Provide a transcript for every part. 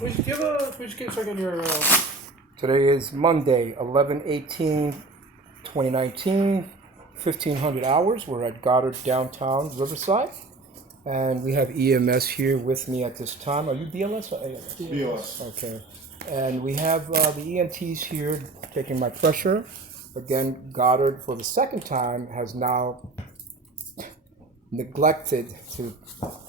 Which case check on your... Today is Monday, 11/18/2019, 1500 hours. We're at Goddard, downtown Riverside. And we have EMS here with me at this time. Are you BLS or ALS? BLS. Okay. And we have the EMTs here taking my pressure. Again, Goddard, for the second time, has now neglected to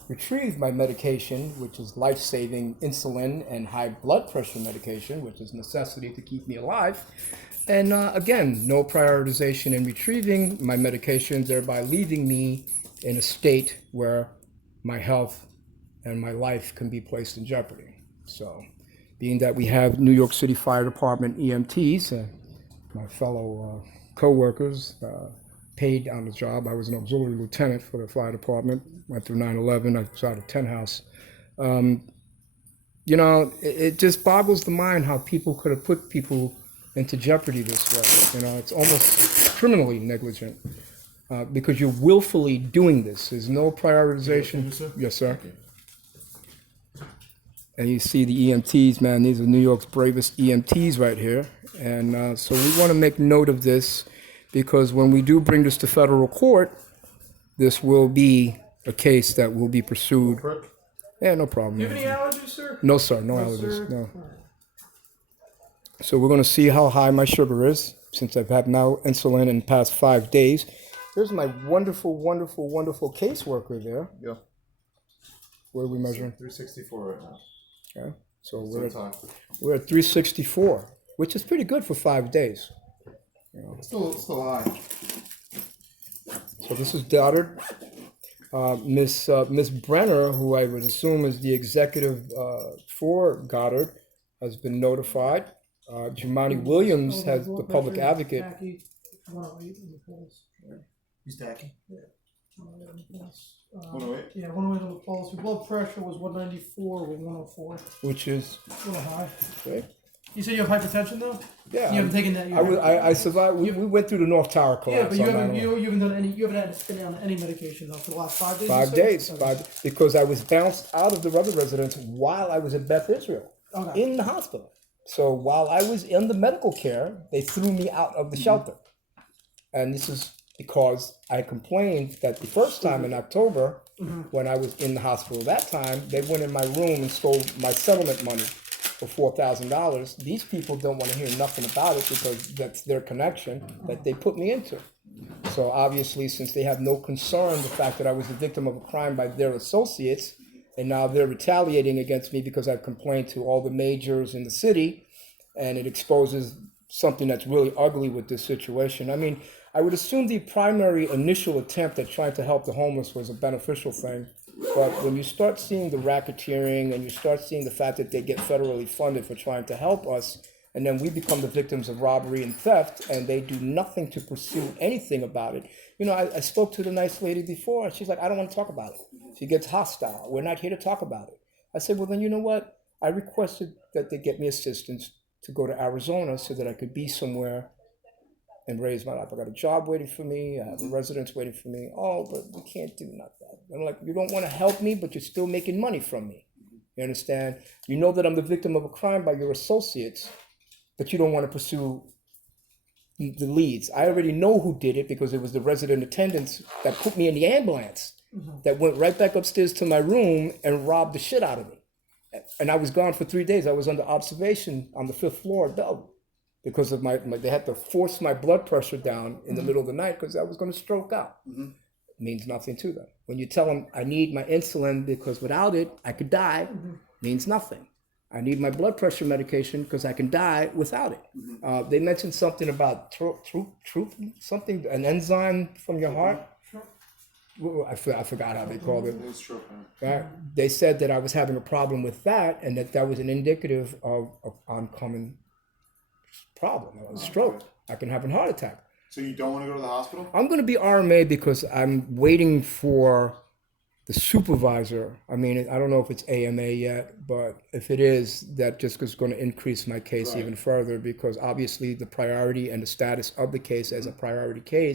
retrieve my medication, which is life-saving insulin and high blood pressure medication, which is necessity to keep me alive. And again, no prioritization in retrieving my medications, thereby leaving me in a state where my health and my life can be placed in jeopardy. So, being that we have New York City Fire Department EMTs, my fellow co-workers, paid on the job. I was an auxiliary lieutenant for the fire department, went through 9/11, I was out of 10 house. You know, it just boggles the mind how people could have put people into jeopardy this way. You know, it's almost criminally negligent because you're willfully doing this. There's no prioritization. Yes, sir. And you see the EMTs, man, these are New York's bravest EMTs right here. And so we want to make note of this, because when we do bring this to federal court, this will be a case that will be pursued. Yeah, no problem. Do you have any allergies, sir? No, sir, no allergies, sir? no. So we're going to see how high my sugar is, since I've had now insulin in the past 5 days. There's my wonderful, wonderful, wonderful caseworker there. Yeah. What are we measuring? 364 right now. Yeah. So we're at 364, which is pretty good for 5 days. You know. Still high. So this is Goddard. Miss Brenner, who I would assume is the executive for Goddard, has been notified. Jumani Williams has the public advocate. 108 in the pulse. He's tacky. Yeah. 108 on the pulse. 108? Yeah, 108 on the pulse. Your blood pressure was 194 with 104. Which is A little high. okay. You said you have hypertension though? Yeah. You haven't taken that. I survived. We went through the North Tower collapse. Yeah, but you haven't done any. You haven't had to spin on any medication though for the last 5 days. 5 days. Because I was bounced out of the other residence while I was at Beth Israel in the hospital. So while I was in the medical care, they threw me out of the shelter, and this is because I complained that the first time in October, when I was in the hospital that time, they went in my room and stole my settlement money for $4,000. These people don't want to hear nothing about it because that's their connection that they put me into. So obviously, since they have no concern the fact that I was the victim of a crime by their associates, and now they're retaliating against me because I've complained to all the majors in the city, and it exposes something that's really ugly with this situation. I mean, I would assume the primary initial attempt at trying to help the homeless was a beneficial thing. But when you start seeing the racketeering and you start seeing the fact that they get federally funded for trying to help us, and then we become the victims of robbery and theft, and they do nothing to pursue anything about it. You know, I spoke to the nice lady before, and she's like, I don't want to talk about it. She gets hostile. We're not here to talk about it. I said, well, then you know what? I requested that they get me assistance to go to Arizona so that I could be somewhere and raise my life. I got a job waiting for me. I have a residence waiting for me. Oh, but we can't do nothing. I'm like, you don't want to help me, but you're still making money from me. You understand? You know that I'm the victim of a crime by your associates, but you don't want to pursue the leads. I already know who did it because it was the resident attendants that put me in the ambulance that went right back upstairs to my room and robbed the shit out of me. And I was gone for 3 days. I was under observation on the 5th floor of Bellevue because of my they had to force my blood pressure down in the middle of the night because I was going to stroke out. It means nothing to them. When you tell them I need my insulin because without it I could die, means nothing. I need my blood pressure medication because I can die without it. They mentioned something about something, an enzyme from your heart. I forgot how they called it. They said that I was having a problem with that, and that was an indicative of an oncoming problem, a stroke. I can have a heart attack. So you don't want to go to the hospital? I'm going to be RMA because I'm waiting for the supervisor. I mean, I don't know if it's AMA yet, but if it is, that just is going to increase my case even further, because obviously the priority and the status of the case as a priority case